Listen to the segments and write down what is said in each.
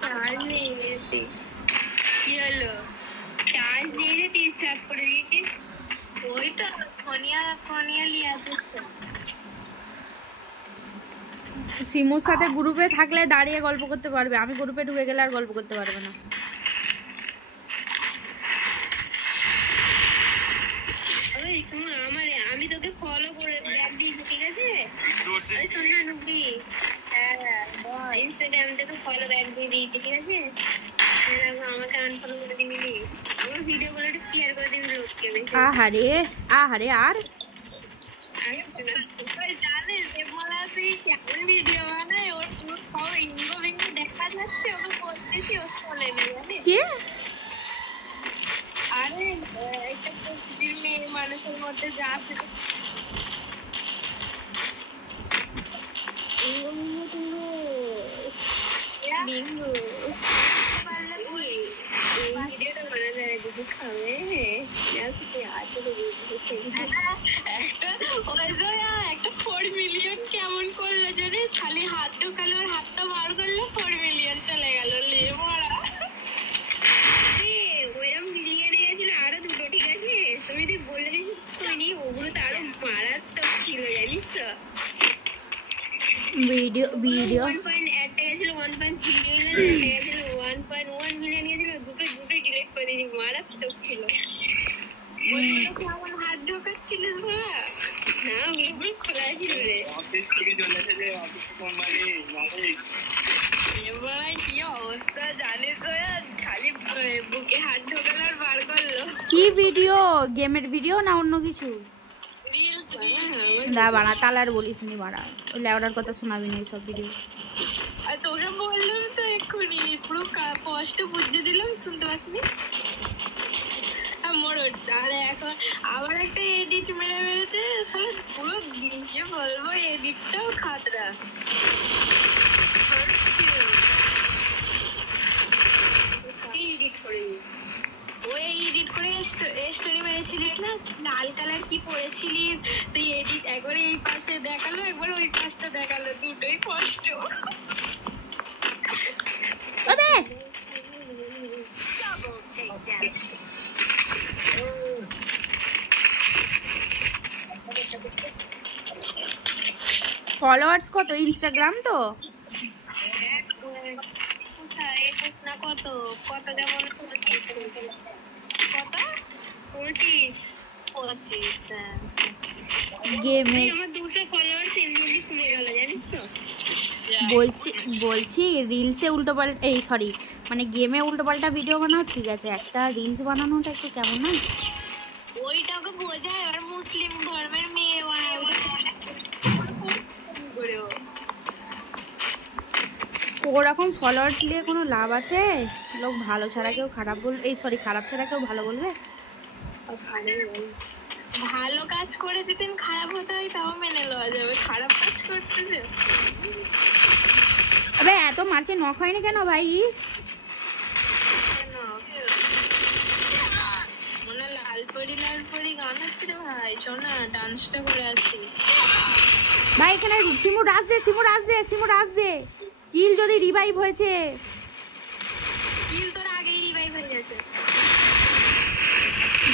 Charge নেই রে, কি হলো? চার্জ নেই রে, 30 চার্জ করে দিয়েছি। ওই তো ফোনিয়া লিয়া দিচ্ছে। সিমুর সাথে গ্রুপে থাকলে দাঁড়িয়ে গল্প করতে পারবে, আমি গ্রুপে ঢুকে গেলে আর গল্প করতে পারবে না। আমি তোকে ফলো করে ব্যাগ দিয়েছি, ঠিক আছে? শোন না নুবি, ইনস্টাগ্রাম থেকে ফলো ব্যাগ দিয়ে দিয়েছি, ঠিক আছে? আমাকে আনফলো করে দিবি, আমার ভিডিও গুলো একটু শেয়ার করে দিবি লোককে। আহারে আহারে, আর জানিস দেবমালা তুই কেমন ভিডিও বানায়, ওর পুরো সব ইঙ্গো ভিঙ্গো দেখা যাচ্ছে, ওকে বলতেছি ও শোনে না, জানিস? কে? আরে একটা পজিটিভ মেয়ে মানুষের মধ্যে যা আছে একটা 4 মিলিয়ন কেমন করলো জানিস? খালি হাত ঢোকালো, আর হাতটা বার করলো, 4 মিলিয়ন চলে গেল। লেবড়া ওইরকম মিলিয়নে গেছিল আরো দুটো, ঠিক আছে? তুমি তুই বলে দিস, ওগুলো তো আরো মারাত্মক ছিল, জানিস তো? ভিডিও 1.1 গেছিল, 1.3 গেছিল, 1.1 মিলিয়ন গেছিল, দুটোই ডিলিট করে দিয়েছি। মারাত্মক ছিল। কেমন হাত ঢোকাচ্ছিলিস তোরা? না, ওগুলো খোলা ছিল রে। অফিস থেকে চলে এসেছে, অফিস ফোন মালিক এবার কি অবস্থা জানিস তো? খালি বুকে হাত ঢোকালো আর বার করলো। কি ভিডিও? গেমের ভিডিও না অন্য কিছু? না বাড়া, তাহলে আর বলিস নি বাড়া, ওই লেওড়ার কথা শোনাবি না এইসব ভিডিও। আর তোকে বললাম তো এক্ষুনি, পুরো স্পষ্ট বুঝিয়ে দিলাম, শুনতে পাচ্ছিনি? আর এখন আবার একটা এডিট মেরেছে, পুরো গিয়ে বলবো এডিটটাও খাতরা। এডিট করে স্টোরি মেরেছিলিস না, লাল কালার কি পরেছিলিস তুই? এডিট একবার এই পাশে দেখালো, একবার ওই পাশটা দেখালো, দুটোই কষ্ট। ফলোয়ার্স কত ইনস্টাগ্রাম? তো কত কত যেমন 25 গেমে আমার 200 ফলোয়ার্স এমনি কমে গেল, জানিস তো? বলছি রিলসে উল্টো পাল্টা, এই সরি মানে গেমে উল্টো পাল্টা ভিডিও বানাও, ঠিক আছে, একটা রিলস বানানোটা একটু কেমন না? ওইটাকে বোঝায়, আর মুসলিম ধর্মের মেয়ে ওরকম ফলোয়ার্স নিয়ে কোনো লাভ আছে? লোক ভালো ছাড়া কেউ খারাপ বলবে, এই সরি খারাপ ছাড়া কেউ ভালো বলবে? ভালো কাজ করে যেদিন খারাপ হতে হয় তাও মেনে নেওয়া যাবে, খারাপ কাজ করতেছে। আবে এত মারছে, নক হয়নি কেন ভাই? মনে লালপরি গান হচ্ছে রে ভাই, শোনা ডান্সটা করে আসছি ভাই। এখানে সিমু রাজ দে। কিল যদি রিভাইভ হয়েছে, কিল তোর আগেই রিভাইভ হয়ে গেছে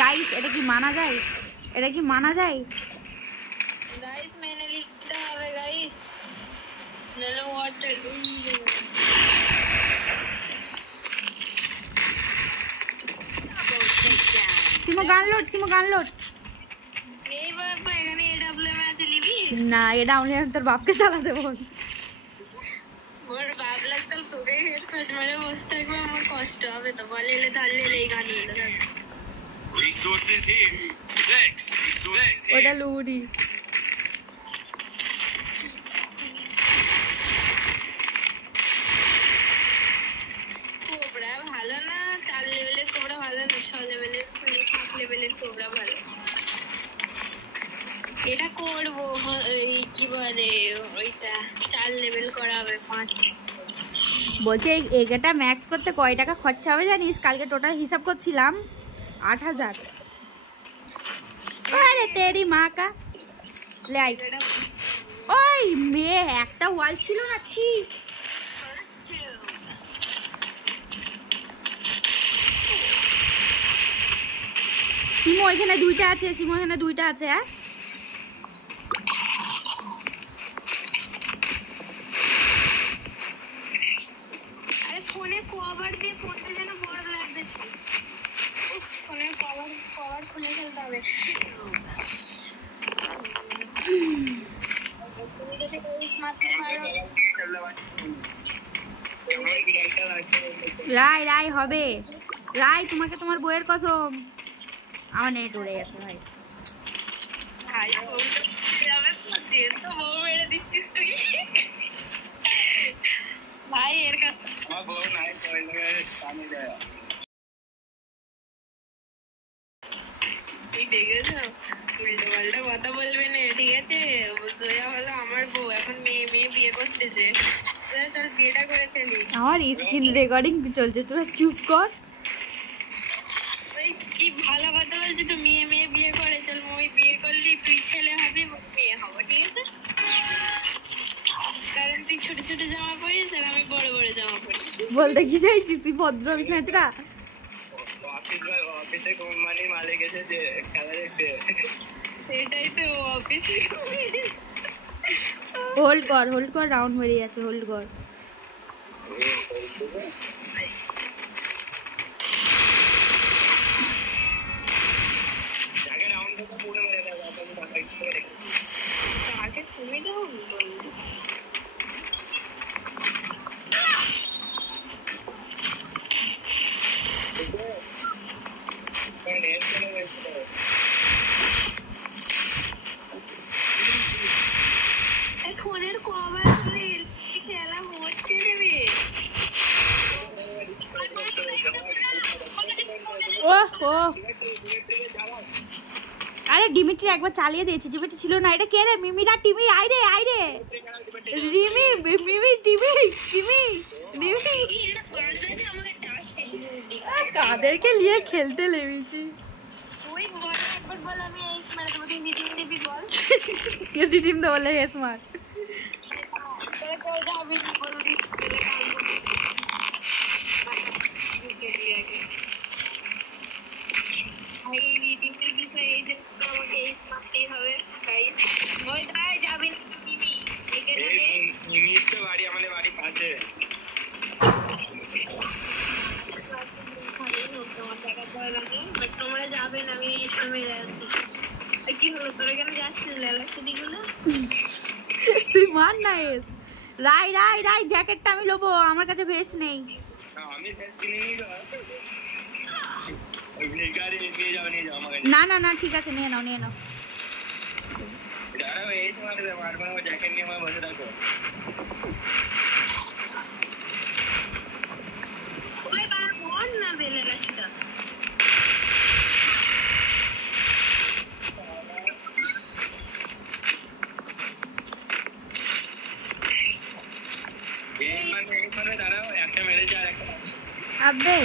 গাইস। এটা কি মানা যায়? গাইস মেনে নিতে হবে গাইস, নাহলে ওয়াটার সিমু গান লোড। এই বাবা এখানে এডব্লিউ ম্যাচ লিবি না, এটা আমি তোর বাপকে চালাতে বল। ওর বাপ লাগতাল তোকে হেডশট মারে বসে থাকবে, আমার কষ্ট হবে তো। বলে এলে তাহলে এই গান হলো Resources here. Thanks. ওটা লুড়ি। কোবরা ভালো না, 4 লেভেলের কোবরা ভালো না, 6 লেভেলের 7 লেভেলের কোবরা ভালো। এটা করবো, কি বলে ওইটা 4 লেভেল করা হবে, 5। বলছে এটা ম্যাক্স করতে কয় টাকা খরচা হবে জানিস? কালকে টোটাল হিসাব করছিলাম 8000। আরে তেরি মা কা লাই, ওই মেয়ে একটা ওয়াল ছিল না, ছি। সিমো এখানে দুইটা আছে, সিমো এখানে দুইটা আছে। হ্যাঁ আরে ফোনে কভার দিয়ে ফোনটা যেন বড় লাগতেছে। ফোনের কভার খুলে ফেলতে হবে। তুমি যদি ইস মারতে পারো রাই রাই হবে, রাই তোমাকে তোমার বইয়ের কসম। আমার নেট উড়ে গেছে ভাই। ভাই যাবে তো বউ মেরে দিচ্ছিস তুই। ভাই এর কাছে আমার বউ নাই সামনে যায়। তুই দেখেছো উল্টো পাল্টা কথা বলবে না, ঠিক আছে? সোয়া হলো আমার বউ, এখন মেয়ে বিয়ে করতেছে। চল বিয়েটা করে ফেলি। আমার স্ক্রিন রেকর্ডিং চলছে, তোরা চুপ কর। কি ভালো কথা বলছি তো, মেয়ে বিয়ে করে। চল মই বিয়ে করলি, তুই ছেলে হবি, মেয়ে হবো, ঠিক আছে? কারণ তুই ছোট ছোট জামা পরিস আর আমি বড় বড় জামা পরি। বলতে কি চাইছিস তুই? ভদ্র বিছানাটা অফিসে কোম্পানি মালিক এসেছে খেলা দেখতে। সেটাই তো অফিসে। হোল্ড কর রাউন্ড বেরিয়ে যাচ্ছে, হোল্ড কর। আগে তুমি দাও। ফোনের কভার খুলে খেলা হচ্ছে রে। ওহো আরে ডিমিট্রি একবার চালিয়ে দিয়েছে, ডিমিট্রি ছিল না। এটা কে রে? মিমি না টিমি? আইরে রিমি, মিমি, টিমি কাদেরকে নিয়ে খেলতে লেগেছি। ওই বল একবার বল, আমি এই মানে তুমি দিবি বল। কে টিম তো বলে স্মার্ট। তোরা কই যাবি বল দি খেলে খাবো। এই রিডিমের বিষয় এই যে আমাকে এই মারতেই হবে গাইস। ওই দাই যাবি মিমি এখানে দে। মিমি তো বাড়ি আমাদের বাড়ি পাশে। তোমরা যাবেন, আমি মেরে আছি। কি হলো তোরা কেন যাচ্ছিস লেলাচুরি গুলো? তুই মার না এস। রাই জ্যাকেটটা আমি লবো, আমার কাছে ভেস্ট নেই। আমি ভেস্ট কিনে নিই তো। ওই গাড়ি নিয়ে যাও আমাকে। না ঠিক আছে, নিয়ে নাও। দাঁড়াও, এই তোমার মারবো না, জ্যাকেট নিয়ে আমার বসে থাকো। ওই বা কোন না বেলে গাছটা। এই মানে দাঁড়াও, একটা মেরেছে আর একটা। আবে